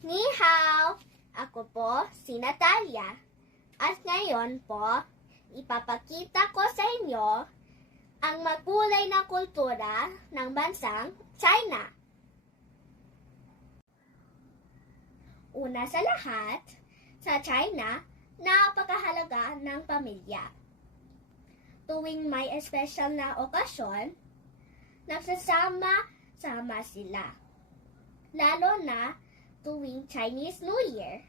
Ni hao! Ako po si Natalia. At ngayon po, ipapakita ko sa inyo ang magkulay na kultura ng bansang China. Una sa lahat, sa China, napakahalaga ng pamilya. Tuwing may espesyal na okasyon, nagsasama-sama sila. Lalo na tuwing Chinese New Year.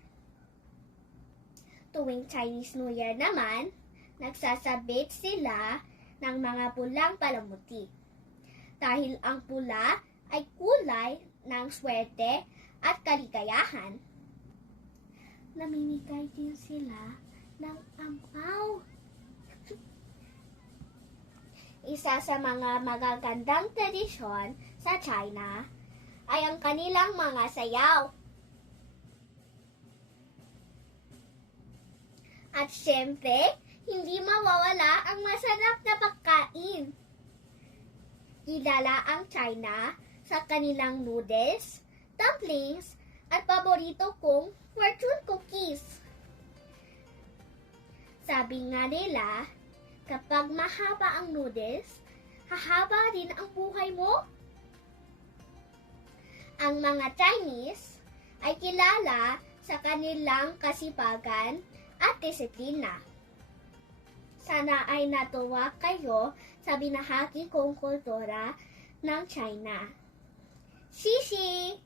Tuwing Chinese New Year naman, nagsasabit sila ng mga pulang palamuti. Dahil ang pula ay kulay ng swerte at kaligayahan. Namimigay din sila ng ampaw. Isa sa mga magagandang tradisyon sa China ay ang kanilang mga sayaw. At syempre, hindi mawawala ang masarap na pagkain. Kilala ang China sa kanilang noodles, dumplings, at paborito kong fortune cookies. Sabi nga nila, kapag mahaba ang noodles, hahaba din ang buhay mo. Ang mga Chinese ay kilala sa kanilang kasipagan at disiplina. Sana ay natuwa kayo sa binahagi kong kultura ng China. Xi xi!